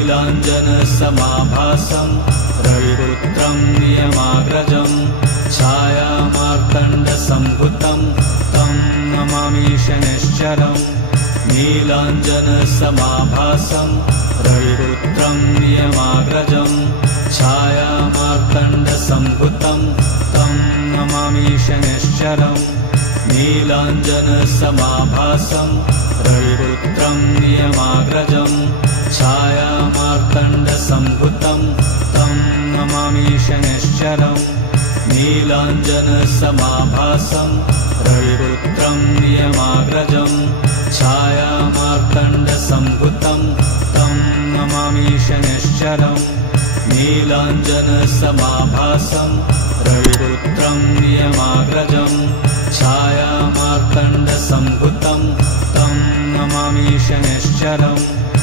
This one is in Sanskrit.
नीलाञ्जनसमाभासं रविपुत्रं नियमाग्रजं छायामार्तण्डसम्भुतं तं नमामि शनैश्चरम् नीलाञ्जनसमाभासं रविपुत्रं नियमाग्रजं छायामार्तण्डसम्भुतं तं नमामि शनैश्चरम् नीलाञ्जनसमाभासं रविपुत्रं नियमाग्रजं छायामार्तण्डसम्भुतं तं नमामि शनैश्चरम् नीलाञ्जनसमाभासं रविपुत्रं नियमाग्रजं छायामार्तण्डसम्भुतं तं नमामि शनैश्चरम् नीलाञ्जनसमाभासं रविपुत्रं नियमाग्रजं छायामार्तण्डसम्भुतं तं नमामि शनैश्चरम्